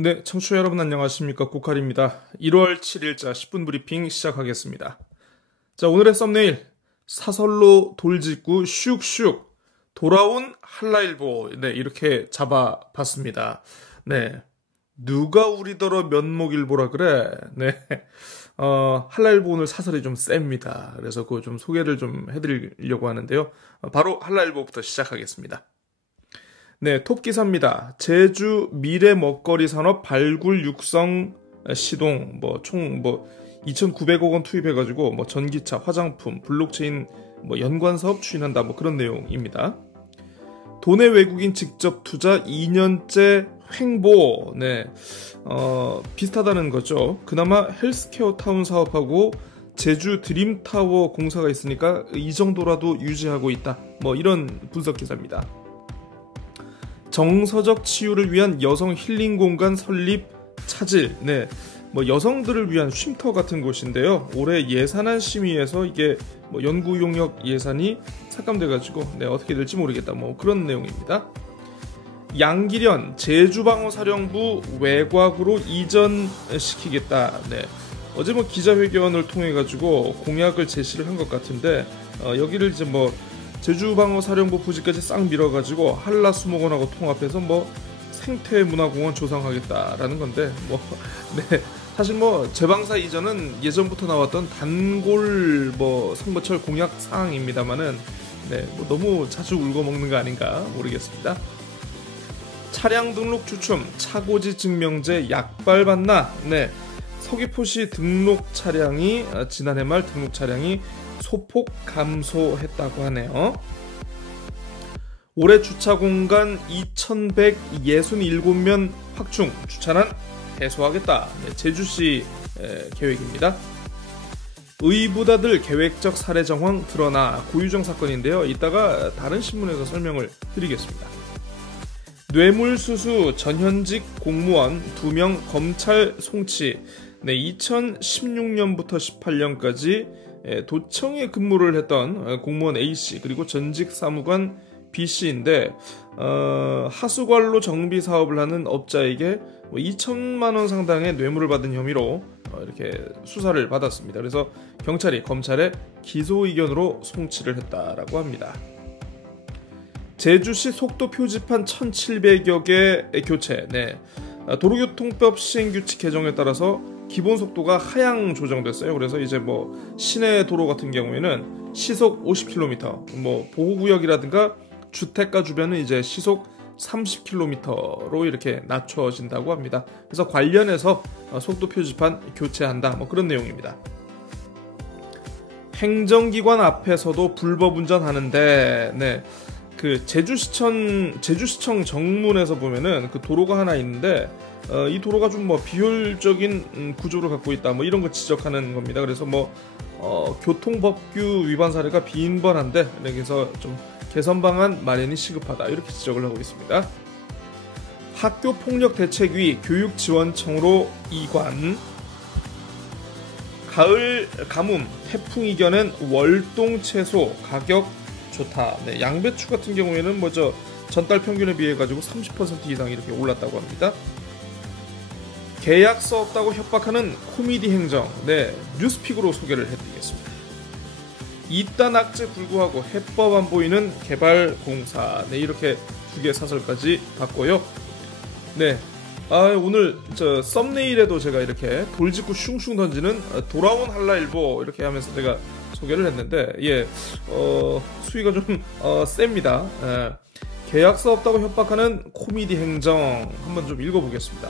네, 청취자 여러분 안녕하십니까? 고칼입니다. 1월 7일자 10분 브리핑 시작하겠습니다. 자, 오늘의 썸네일. 사설로 돌직구 슉슉 돌아온 한라일보. 네, 이렇게 잡아봤습니다. 네, 누가 우리더러 면목일보라 그래? 네, 한라일보 오늘 사설이 좀 셉니다. 그래서 그거 좀 소개를 좀 해드리려고 하는데요. 바로 한라일보부터 시작하겠습니다. 네, 톱 기사입니다. 제주 미래 먹거리 산업 발굴 육성 시동 총 2,900억 원 투입해가지고 전기차, 화장품, 블록체인 연관 사업 추진한다 그런 내용입니다. 도내 외국인 직접 투자 2년째 횡보. 네, 비슷하다는 거죠. 그나마 헬스케어 타운 사업하고 제주 드림타워 공사가 있으니까 이 정도라도 유지하고 있다. 이런 분석 기사입니다. 정서적 치유를 위한 여성 힐링 공간 설립 차질. 네, 여성들을 위한 쉼터 같은 곳인데요. 올해 예산안 심의에서 이게 연구 용역 예산이 삭감돼가지고 어떻게 될지 모르겠다. 그런 내용입니다. 양기련 제주방어사령부 외곽으로 이전시키겠다. 네, 어제 기자회견을 통해 가지고 공약을 제시를 한 것 같은데 여기를 이제 제주방어사령부 부지까지 싹 밀어가지고 한라수목원하고 통합해서 생태문화공원 조성하겠다라는 건데 네, 사실 제방사 이전은 예전부터 나왔던 단골 선거철 공약 사항입니다만은 네, 너무 자주 울고먹는 거 아닌가 모르겠습니다. 차량 등록 주춤 차고지 증명제 약발받나. 네, 서귀포시 등록 차량이 지난해 말 등록 차량이 소폭 감소했다고 하네요. 올해 주차 공간 2,167면 확충, 주차난 해소하겠다. 네, 제주시 계획입니다. 의붓아들 계획적 살해 정황 드러나. 고유정 사건인데요. 이따가 다른 신문에서 설명을 드리겠습니다. 뇌물수수 전현직 공무원 2명 검찰 송치. 네, 2016년부터 18년까지 도청에 근무를 했던 공무원 A씨 그리고 전직 사무관 B씨인데 하수관로 정비 사업을 하는 업자에게 2천만 원 상당의 뇌물을 받은 혐의로 이렇게 수사를 받았습니다. 그래서 경찰이 검찰에 기소 의견으로 송치를 했다라고 합니다. 제주시 속도 표지판 1,700여 개 교체. 네, 도로교통법 시행규칙 개정에 따라서 기본 속도가 하향 조정됐어요. 그래서 이제 시내 도로 같은 경우에는 시속 50km, 보호구역이라든가 주택가 주변은 이제 시속 30km로 이렇게 낮춰진다고 합니다. 그래서 관련해서 속도 표지판 교체한다. 그런 내용입니다. 행정기관 앞에서도 불법 운전하는데, 네, 그 제주시청 정문에서 보면은 그 도로가 하나 있는데 이 도로가 좀 비효율적인 구조를 갖고 있다 이런 거 지적하는 겁니다. 그래서 교통법규 위반 사례가 빈번한데 그래서 좀 개선 방안 마련이 시급하다 이렇게 지적을 하고 있습니다. 학교폭력대책위 교육지원청으로 이관. 가을 가뭄 태풍 이겨낸 월동 채소 가격 좋다. 네, 양배추 같은 경우에는 전달 평균에 비해 가지고 30% 이상 이렇게 올랐다고 합니다. 계약서 없다고 협박하는 코미디 행정. 네, 뉴스픽으로 소개를 해드리겠습니다. 이따 낙제 불구하고 해법 안 보이는 개발공사. 네, 이렇게 두 개 사설까지 봤고요. 네, 오늘 썸네일에도 제가 이렇게 돌직구 슝슝 던지는 돌아온 한라일보 이렇게 하면서 제가 소개를 했는데 수위가 좀 셉니다. 계약서 없다고 협박하는 코미디 행정 한번 좀 읽어보겠습니다.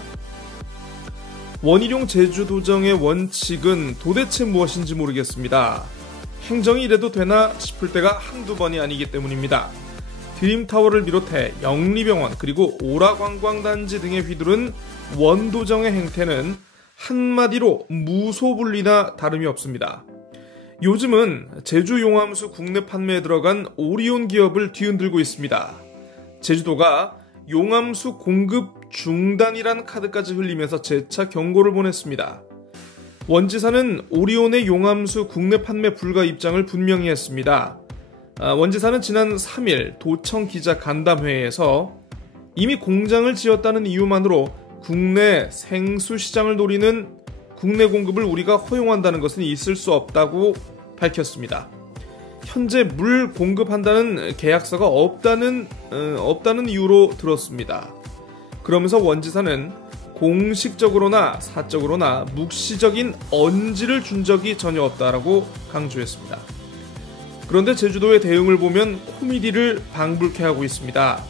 원희룡 제주도정의 원칙은 도대체 무엇인지 모르겠습니다. 행정이 이래도 되나 싶을 때가 한두 번이 아니기 때문입니다. 드림타워를 비롯해 영리병원 그리고 오라관광단지 등에 휘두른 원도정의 행태는 한마디로 무소불리나 다름이 없습니다. 요즘은 제주 용암수 국내 판매에 들어간 오리온 기업을 뒤흔들고 있습니다. 제주도가 용암수 공급 중단이란 카드까지 흘리면서 재차 경고를 보냈습니다. 원지사는 오리온의 용암수 국내 판매 불가 입장을 분명히 했습니다. 원지사는 지난 3일 도청 기자 간담회에서 이미 공장을 지었다는 이유만으로 국내 생수 시장을 노리는 국내 공급을 우리가 허용한다는 것은 있을 수 없다고 밝혔습니다. 현재 물 공급한다는 계약서가 없다는 이유로 들었습니다. 그러면서 원지사는 공식적으로나 사적으로나 묵시적인 언지를 준 적이 전혀 없다라고 강조했습니다. 그런데 제주도의 대응을 보면 코미디를 방불케 하고 있습니다.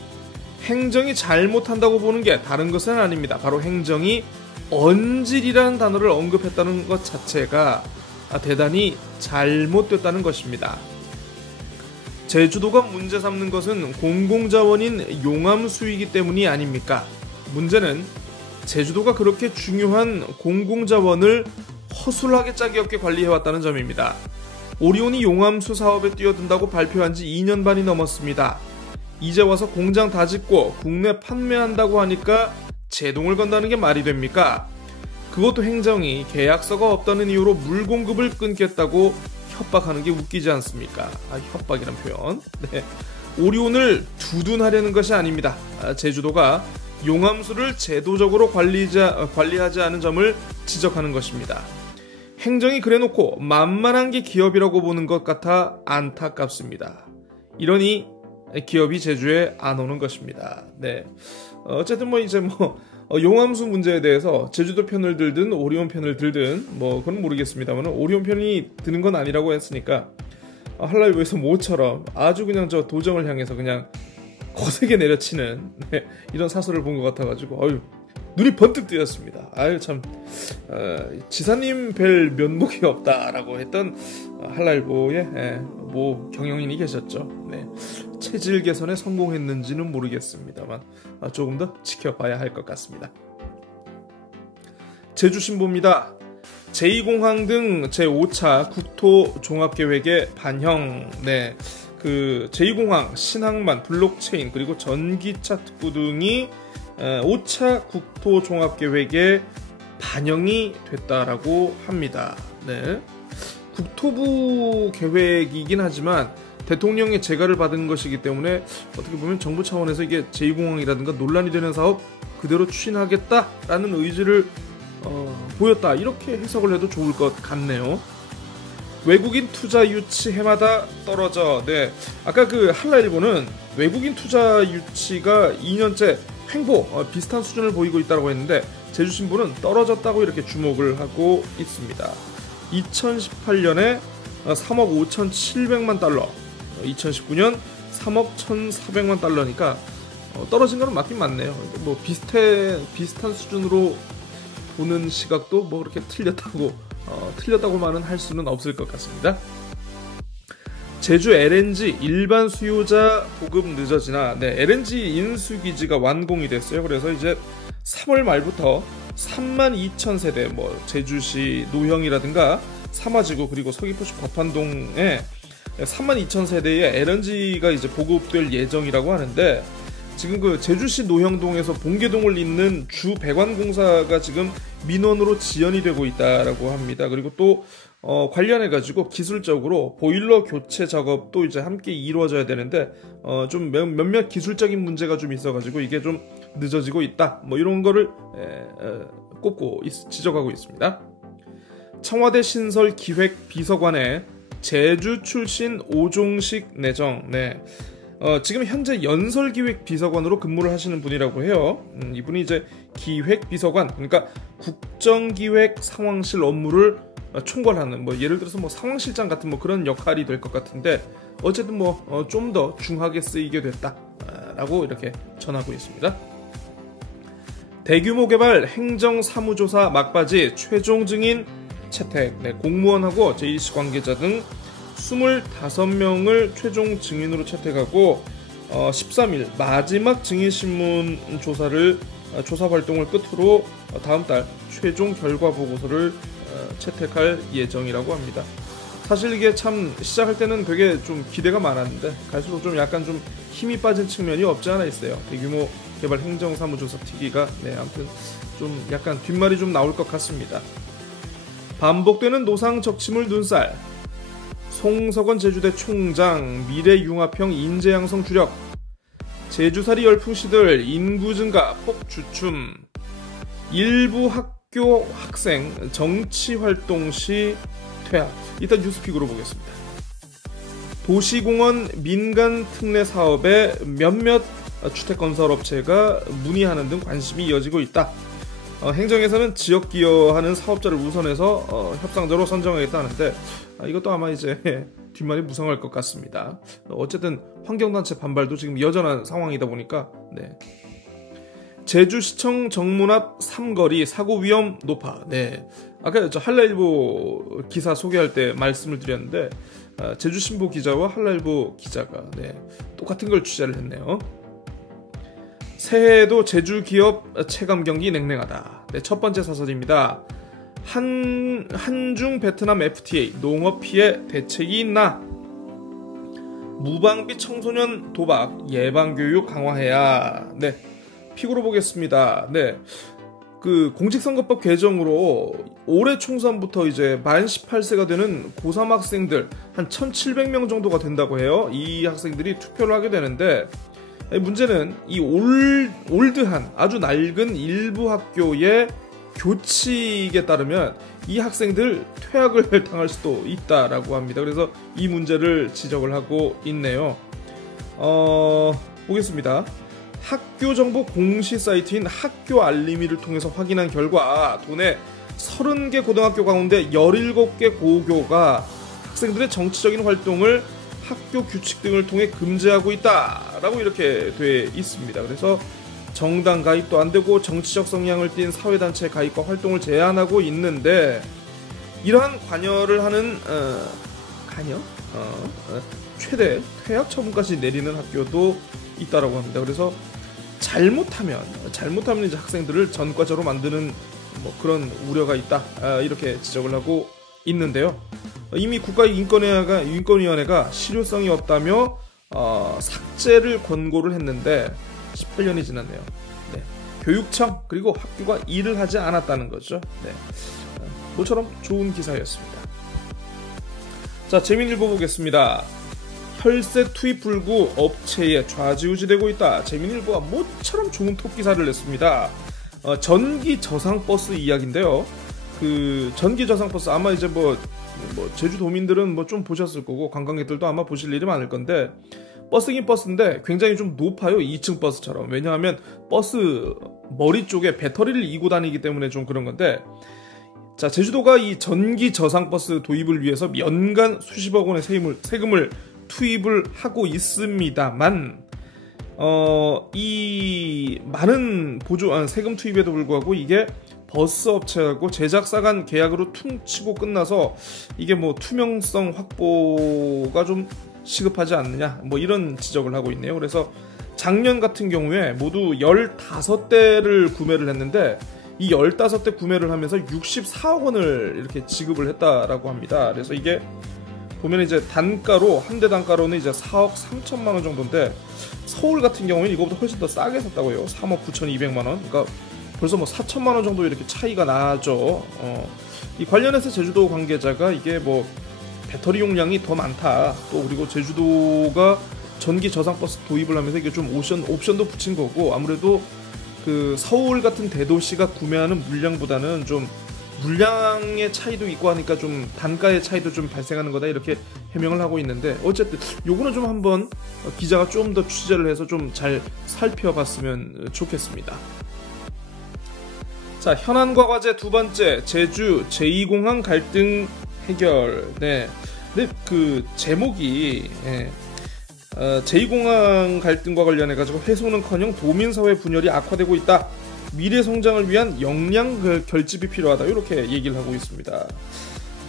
행정이 잘못한다고 보는 게 다른 것은 아닙니다. 바로 행정이 언질이라는 단어를 언급했다는 것 자체가 대단히 잘못됐다는 것입니다. 제주도가 문제 삼는 것은 공공자원인 용암수이기 때문이 아닙니까? 문제는 제주도가 그렇게 중요한 공공자원을 허술하게 짝이 없게 관리해왔다는 점입니다. 오리온이 용암수 사업에 뛰어든다고 발표한 지 2년 반이 넘었습니다. 이제 와서 공장 다 짓고 국내 판매한다고 하니까 제동을 건다는 게 말이 됩니까? 그것도 행정이 계약서가 없다는 이유로 물 공급을 끊겠다고 협박하는 게 웃기지 않습니까? 협박이란 표현. 네. 오리온을 두둔하려는 것이 아닙니다. 제주도가 용암수를 제도적으로 관리하지 않은 점을 지적하는 것입니다. 행정이 그래놓고 만만한 게 기업이라고 보는 것 같아 안타깝습니다. 이러니 기업이 제주에 안 오는 것입니다. 네. 어쨌든 용암수 문제에 대해서 제주도 편을 들든 오리온 편을 들든 그건 모르겠습니다만 오리온 편이 드는 건 아니라고 했으니까 한라이브에서 모처럼 아주 그냥 저 도정을 향해서 그냥 거세게 내려치는 이런 사설을 본 것 같아가지고 눈이 번뜩 뜨였습니다. 참 지사님 뵐 면목이 없다라고 했던 한라일보의 경영인이 계셨죠. 네. 체질 개선에 성공했는지는 모르겠습니다만 조금 더 지켜봐야 할 것 같습니다. 제주신보입니다. 제2공항 등 제5차 국토종합계획의 반영. 네. 그 제2공항, 신항만, 블록체인 그리고 전기차 특구 등이 5차 국토종합계획에 반영이 됐다라고 합니다. 네. 국토부 계획이긴 하지만 대통령의 재가를 받은 것이기 때문에 어떻게 보면 정부 차원에서 이게 제2공항이라든가 논란이 되는 사업 그대로 추진하겠다라는 의지를 보였다, 이렇게 해석을 해도 좋을 것 같네요. 외국인 투자 유치 해마다 떨어져. 네, 아까 그 한라일보는 외국인 투자 유치가 2년째 횡보 비슷한 수준을 보이고 있다고 했는데 제주신보는 떨어졌다고 이렇게 주목을 하고 있습니다. 2018년에 3억 5,700만 달러, 2019년 3억 1,400만 달러니까 떨어진 거는 맞긴 맞네요. 비슷한 수준으로 보는 시각도 그렇게 틀렸다고만은 할 수는 없을 것 같습니다. 제주 LNG 일반 수요자 보급 늦어지나. 네, LNG 인수기지가 완공이 됐어요. 그래서 이제 3월 말부터 32,000세대 제주시 노형이라든가 사마지구 그리고 서귀포시 과판동에 32,000세대의 LNG가 이제 보급될 예정이라고 하는데, 지금 그 제주시 노형동에서 봉계동을 잇는 주 배관공사가 지금 민원으로 지연이 되고 있다라고 합니다. 그리고 또 관련해가지고 기술적으로 보일러 교체 작업도 이제 함께 이루어져야 되는데 좀 몇몇 기술적인 문제가 좀 있어가지고 이게 좀 늦어지고 있다. 이런 거를 꼽고 지적하고 있습니다. 청와대 신설 기획 비서관에 제주 출신 오종식 내정. 네. 지금 현재 연설기획 비서관으로 근무를 하시는 분이라고 해요. 이분이 이제 기획비서관, 그러니까 국정기획 상황실 업무를 총괄하는, 예를 들어서 상황실장 같은 그런 역할이 될 것 같은데, 어쨌든 좀 더 중하게 쓰이게 됐다라고 이렇게 전하고 있습니다. 대규모 개발 행정사무조사 막바지, 최종 증인 채택. 네, 공무원하고 제2시 관계자 등 25명을 최종 증인으로 채택하고 13일 마지막 증인신문 조사 활동을 끝으로 다음 달 최종 결과 보고서를 채택할 예정이라고 합니다. 사실 이게 참 시작할 때는 되게 좀 기대가 많았는데 갈수록 좀 약간 좀 힘이 빠진 측면이 없지 않아 있어요. 대규모 개발 행정사무조사 특위가 아무튼 좀 약간 뒷말이 좀 나올 것 같습니다. 반복되는 노상 적치물 눈살, 송석원 제주대 총장 미래융합형 인재양성 주력, 제주살이 열풍 시들 인구 증가 폭주춤, 일부 학교 학생 정치활동 시 퇴학. 일단 뉴스픽으로 보겠습니다. 도시공원 민간 특례 사업에 몇몇 주택건설업체가 문의하는 등 관심이 이어지고 있다. 행정에서는 지역 기여하는 사업자를 우선해서 협상자로 선정하겠다는데 이것도 아마 이제 뒷말이 무성할 것 같습니다. 어쨌든 환경단체 반발도 지금 여전한 상황이다 보니까 네. 제주시청 정문 앞 삼거리 사고 위험 높아. 네. 아까 저 한라일보 기사 소개할 때 말씀을 드렸는데 제주신보 기자와 한라일보 기자가 네, 똑같은 걸 취재를 했네요. 새해에도 제주 기업 체감 경기 냉랭하다. 네, 첫 번째 사설입니다. 한중 베트남 FTA 농업 피해 대책이 있나? 무방비 청소년 도박 예방 교육 강화해야. 네, 픽으로 보겠습니다. 네, 그 공직선거법 개정으로 올해 총선부터 이제 만 18세가 되는 고3 학생들 한 1,700명 정도가 된다고 해요. 이 학생들이 투표를 하게 되는데 문제는 이 올드한 아주 낡은 일부 학교의 교칙에 따르면 이 학생들 퇴학을 당할 수도 있다라고 합니다. 그래서 이 문제를 지적을 하고 있네요. 보겠습니다. 학교 정보 공시 사이트인 학교 알림이를 통해서 확인한 결과 도내 30개 고등학교 가운데 17개 고교가 학생들의 정치적인 활동을 학교 규칙 등을 통해 금지하고 있다라고 이렇게 돼 있습니다. 그래서 정당 가입도 안 되고 정치적 성향을 띤 사회단체 가입과 활동을 제한하고 있는데 이러한 관여를 하는 최대 퇴학 처분까지 내리는 학교도 있다라고 합니다. 그래서 잘못하면 이제 학생들을 전과자로 만드는 뭐 그런 우려가 있다 이렇게 지적을 하고 있는데요. 이미 국가인권위원회가 실효성이 없다며 삭제를 권고를 했는데 18년이 지났네요. 네. 교육청 그리고 학교가 일을 하지 않았다는 거죠. 네. 모처럼 좋은 기사였습니다. 자, 재민일보 보겠습니다. 혈세 투입 불구 업체에 좌지우지되고 있다. 재민일보가 모처럼 좋은 톱 기사를 냈습니다. 전기 저상버스 이야기인데요. 그 전기 저상버스 아마 이제 뭐 제주도민들은 뭐 좀 보셨을 거고 관광객들도 아마 보실 일이 많을 건데 버스긴 버스인데 굉장히 좀 높아요. 2층 버스처럼. 왜냐하면 버스 머리 쪽에 배터리를 이고 다니기 때문에 좀 그런 건데 자, 제주도가 이 전기 저상버스 도입을 위해서 연간 수십억 원의 세금을 투입을 하고 있습니다만 이 많은 세금 투입에도 불구하고 이게 버스 업체하고 제작사 간 계약으로 퉁치고 끝나서 이게 뭐 투명성 확보가 좀 시급하지 않느냐 뭐 이런 지적을 하고 있네요. 그래서 작년 같은 경우에 모두 15대를 구매를 했는데 이 15대 구매를 하면서 64억 원을 이렇게 지급을 했다라고 합니다. 그래서 이게 보면 이제 단가로 한 대 단가로는 이제 4억 3천만 원 정도인데 서울 같은 경우에는 이거보다 훨씬 더 싸게 샀다고 해요. 3억 9,200만 원. 그러니까 벌써 뭐 4천만 원 정도 이렇게 차이가 나죠. 이 관련해서 제주도 관계자가 이게 뭐 배터리 용량이 더 많다. 또 그리고 제주도가 전기 저상버스 도입을 하면서 이게 좀 옵션도 붙인 거고 아무래도 그 서울 같은 대도시가 구매하는 물량보다는 좀 물량의 차이도 있고 하니까 좀 단가의 차이도 좀 발생하는 거다 이렇게 해명을 하고 있는데 어쨌든 요거는 좀 한번 기자가 좀 더 취재를 해서 좀 잘 살펴봤으면 좋겠습니다. 자, 현안과 과제 두 번째 제주 제2공항 갈등 해결. 네, 근데 그 제목이 제2공항 갈등과 관련해가지고 해소는커녕 도민사회 분열이 악화되고 있다. 미래 성장을 위한 역량 결집이 필요하다. 이렇게 얘기를 하고 있습니다.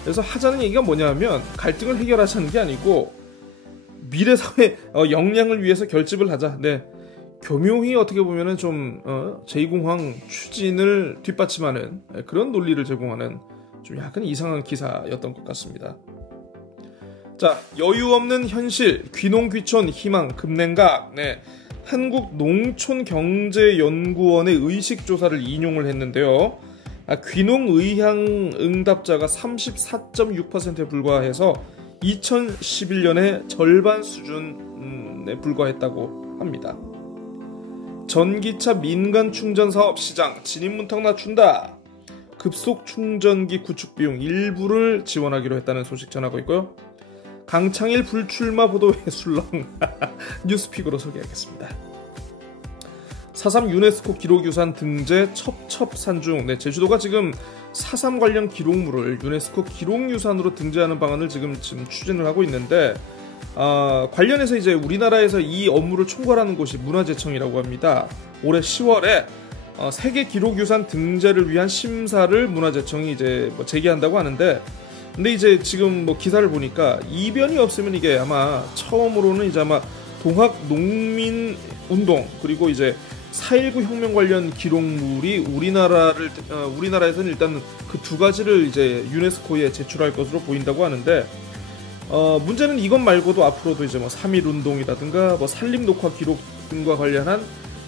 그래서 하자는 얘기가 뭐냐면 갈등을 해결하자는 게 아니고 미래 사회 역량을 위해서 결집을 하자. 네, 교묘히 어떻게 보면은 좀 제2공항 추진을 뒷받침하는 그런 논리를 제공하는 좀 약간 이상한 기사였던 것 같습니다. 자, 여유 없는 현실, 귀농귀촌 희망 급냉각. 네, 한국농촌경제연구원의 의식조사를 인용을 했는데요. 귀농 의향 응답자가 34.6%에 불과해서 2011년의 절반 수준에 불과했다고 합니다. 전기차 민간 충전 사업 시장 진입 문턱 낮춘다. 급속 충전기 구축 비용 일부를 지원하기로 했다는 소식 전하고 있고요. 강창일 불출마 보도회 술렁 뉴스픽으로 소개하겠습니다. 4.3 유네스코 기록유산 등재 첩첩산중. 네, 제주도가 지금 4.3 관련 기록물을 유네스코 기록유산으로 등재하는 방안을 지금 추진을 하고 있는데, 관련해서 이제 우리나라에서 이 업무를 총괄하는 곳이 문화재청이라고 합니다. 올해 10월에 세계 기록유산 등재를 위한 심사를 문화재청이 이제 제기한다고 하는데, 근데 이제 지금 기사를 보니까 이변이 없으면 이게 아마 처음으로는 이제 아마 동학 농민 운동 그리고 이제 4.19 혁명 관련 기록물이 우리나라에서는 일단 그 두 가지를 이제 유네스코에 제출할 것으로 보인다고 하는데, 문제는 이것 말고도 앞으로도 이제 3.1 운동이라든가 산림 녹화 기록 등과 관련한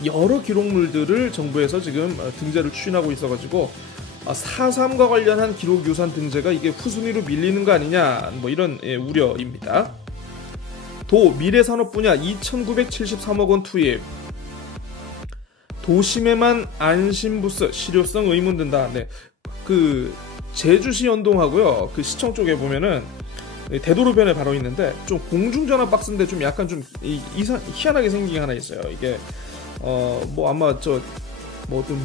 여러 기록물들을 정부에서 지금 등재를 추진하고 있어가지고 4.3과 관련한 기록유산 등재가 이게 후순위로 밀리는 거 아니냐 이런 우려입니다. 도 미래산업 분야 2,973억 원 투입. 도심에만 안심부스 실효성 의문 든다. 네, 그 제주시 연동하고요. 그 시청 쪽에 보면은 대도로변에 바로 있는데 좀 공중전화 박스인데 좀 약간 좀 희한하게 생긴 게 하나 있어요. 이게 아마 좀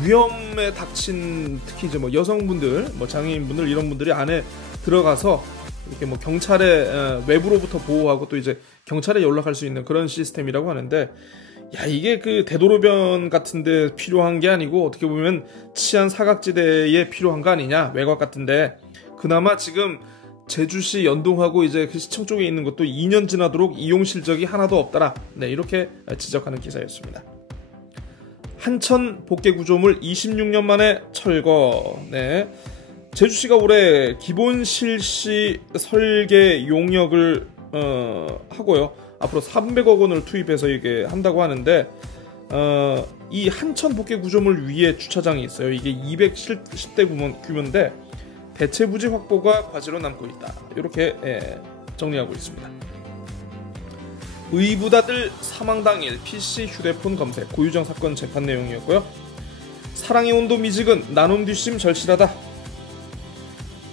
위험에 닥친 특히 이제 여성분들, 장애인분들 이런 분들이 안에 들어가서 이렇게 경찰의 외부로부터 보호하고 또 이제 경찰에 연락할 수 있는 그런 시스템이라고 하는데, 야, 이게 그 대도로변 같은데 필요한 게 아니고 어떻게 보면 치안 사각지대에 필요한 거 아니냐, 외곽 같은데. 그나마 지금 제주시 연동하고 이제 그 시청 쪽에 있는 것도 2년 지나도록 이용 실적이 하나도 없더라. 네, 이렇게 지적하는 기사였습니다. 한천 복개 구조물 26년 만에 철거. 네, 제주시가 올해 기본 실시 설계 용역을 하고요. 앞으로 300억 원을 투입해서 이게 한다고 하는데, 이 한천 복개 구조물 위에 주차장이 있어요. 이게 210대 규모인데 대체 부지 확보가 과제로 남고 있다. 이렇게 정리하고 있습니다. 의붓아들 사망 당일 PC 휴대폰 검색 고유정 사건 재판 내용이었고요. 사랑의 온도 미지근 나눔 뒷심 절실하다.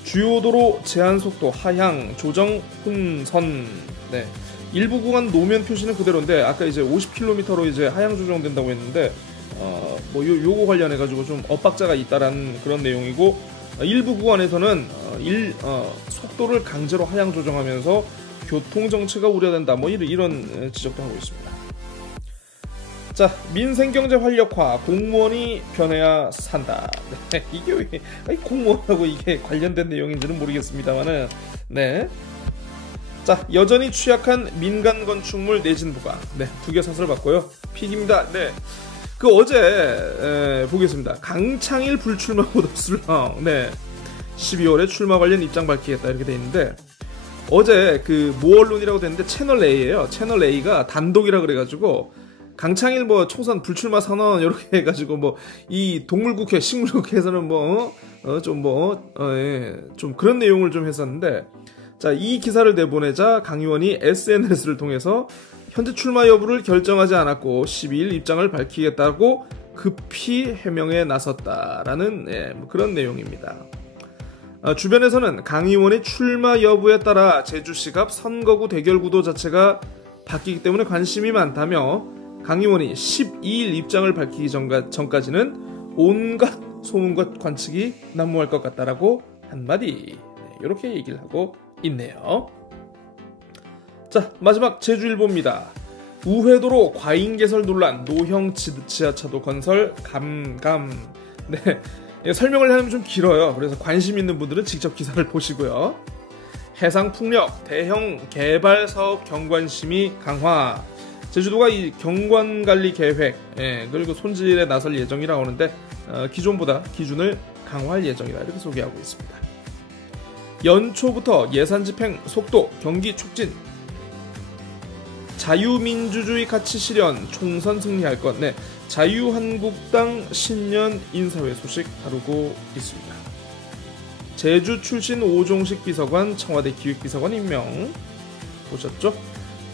주요 도로 제한 속도 하향 조정 혼선. 네, 일부 구간 노면 표시는 그대로인데 아까 이제 50km로 이제 하향 조정된다고 했는데 요거 관련해 가지고 좀 엇박자가 있다라는 그런 내용이고, 일부 구간에서는 속도를 강제로 하향 조정하면서 교통 정체가 우려된다. 이런 지적도 하고 있습니다. 자, 민생경제 활력화 공무원이 변해야 산다. 네, 이게 왜 공무원하고 이게 관련된 내용인지는 모르겠습니다만은, 네. 자, 여전히 취약한 민간 건축물 내진부가, 네, 2개 사설봤고요. 픽입니다. 네, 그 어제 보겠습니다. 강창일 불출마 보도 술렁. 네, 12월에 출마 관련 입장 밝히겠다 이렇게 돼 있는데, 어제 그 모언론이라고 됐는데 채널 A예요. 채널 A가 단독이라 그래가지고 강창일 총선 불출마 선언 이렇게 해가지고 이 동물국회 식물국회에서는 좀 그런 내용을 좀 했었는데, 자, 이 기사를 내보내자 강 의원이 SNS를 통해서 현재 출마 여부를 결정하지 않았고 12일 입장을 밝히겠다고 급히 해명에 나섰다라는 그런 내용입니다. 주변에서는 강 의원의 출마 여부에 따라 제주시갑 선거구 대결 구도 자체가 바뀌기 때문에 관심이 많다며, 강 의원이 12일 입장을 밝히기 전까지는 온갖 소문과 관측이 난무할 것 같다라고 한마디, 이렇게 얘기를 하고 있네요. 자, 마지막 제주일보입니다. 우회도로 과잉 개설 논란, 노형 지하차도 건설 감감. 네, 설명을 하면 좀 길어요. 그래서 관심 있는 분들은 직접 기사를 보시고요. 해상풍력 대형 개발 사업 경관심의 강화. 제주도가 이 경관관리 계획 그리고 손질에 나설 예정이라고 하는데, 기존보다 기준을 강화할 예정이다 이렇게 소개하고 있습니다. 연초부터 예산 집행 속도 경기 촉진. 자유민주주의 가치 실현 총선 승리할 것. 네, 자유한국당 신년 인사회 소식 다루고 있습니다. 제주 출신 오종식 비서관 청와대 기획비서관 임명 보셨죠?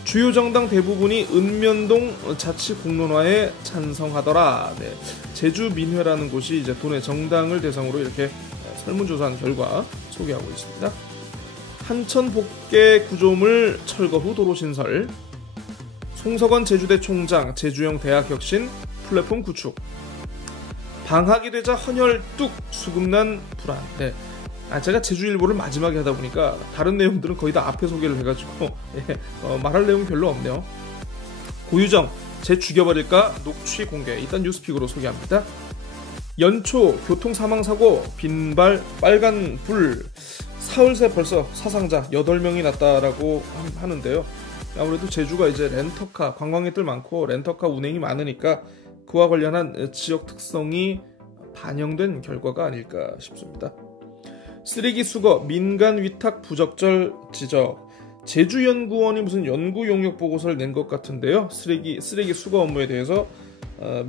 주요 정당 대부분이 읍면동 자치 공론화에 찬성하더라. 네. 제주민회라는 곳이 이제 도내 정당을 대상으로 이렇게 설문조사한 결과 소개하고 있습니다. 한천 복개 구조물 철거 후 도로 신설, 송석원 제주대 총장 제주형 대학 혁신 플랫폼 구축, 방학이 되자 헌혈 뚝 수급난 불안. 네. 제가 제주일보를 마지막에 하다 보니까 다른 내용들은 거의 다 앞에 소개를 해가지고 말할 내용 별로 없네요. 고유정 제 죽여버릴까 녹취 공개. 일단 뉴스픽으로 소개합니다. 연초 교통사망사고 빈발 빨간 불. 사흘 새 벌써 사상자 8명이 났다라고 하는데요. 아무래도 제주가 이제 렌터카 관광객들 많고 렌터카 운행이 많으니까 그와 관련한 지역 특성이 반영된 결과가 아닐까 싶습니다. 쓰레기 수거 민간 위탁 부적절 지적. 제주연구원이 무슨 연구 용역 보고서를 낸 것 같은데요. 쓰레기 수거 업무에 대해서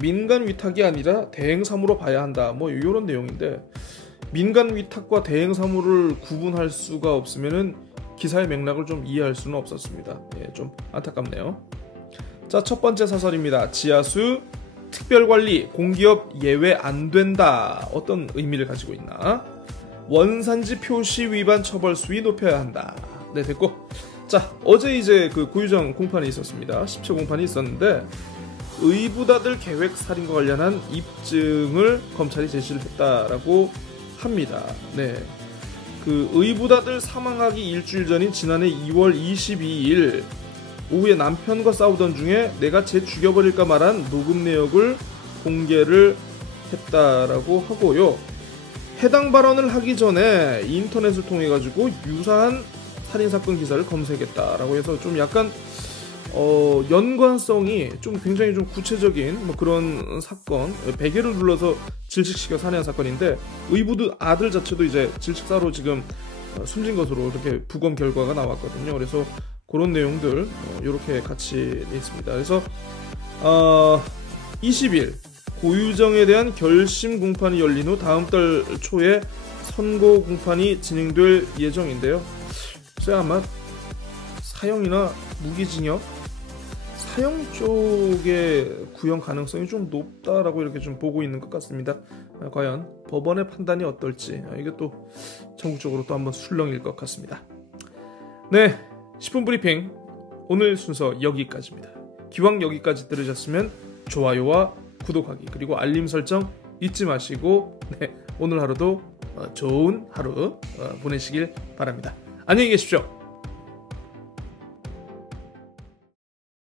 민간 위탁이 아니라 대행 사무로 봐야 한다. 뭐 이런 내용인데, 민간 위탁과 대행 사무를 구분할 수가 없으면은 기사의 맥락을 좀 이해할 수는 없었습니다. 예, 좀 안타깝네요. 자, 첫 번째 사설입니다. 지하수 특별관리 공기업 예외 안 된다. 어떤 의미를 가지고 있나? 원산지 표시 위반 처벌 수위 높여야 한다. 네, 됐고. 자, 어제 이제 그 고유정 공판이 있었습니다. 10초 공판이 있었는데 의부다들 계획 살인과 관련한 입증을 검찰이 제시를 했다라고 합니다. 네. 그 의부다들 사망하기 일주일 전인 지난해 2월 22일 오후에 남편과 싸우던 중에 내가 쟤 죽여버릴까 말한 녹음 내역을 공개를 했다라고 하고요. 해당 발언을 하기 전에 인터넷을 통해 가지고 유사한 살인사건 기사를 검색했다라고 해서 좀 약간 연관성이 좀 굉장히 좀 구체적인 뭐 그런 사건, 베개를 눌러서 질식시켜 살해한 사건인데 의부도 아들 자체도 이제 질식사로 지금 숨진 것으로 이렇게 부검 결과가 나왔거든요. 그래서 그런 내용들 이렇게 같이 있습니다. 그래서 20일 고유정에 대한 결심 공판이 열린 후 다음 달 초에 선고 공판이 진행될 예정인데요. 글쎄 아마 사형이나 무기징역, 사형 쪽의 구형 가능성이 좀 높다라고 이렇게 좀 보고 있는 것 같습니다. 과연 법원의 판단이 어떨지 이게 또 전국적으로 또 한번 술렁일 것 같습니다. 네, 10분 브리핑 오늘 순서 여기까지입니다. 기왕 여기까지 들으셨으면 좋아요와 구독하기 그리고 알림 설정 잊지 마시고 네, 오늘 하루도 좋은 하루 보내시길 바랍니다. 안녕히 계십시오.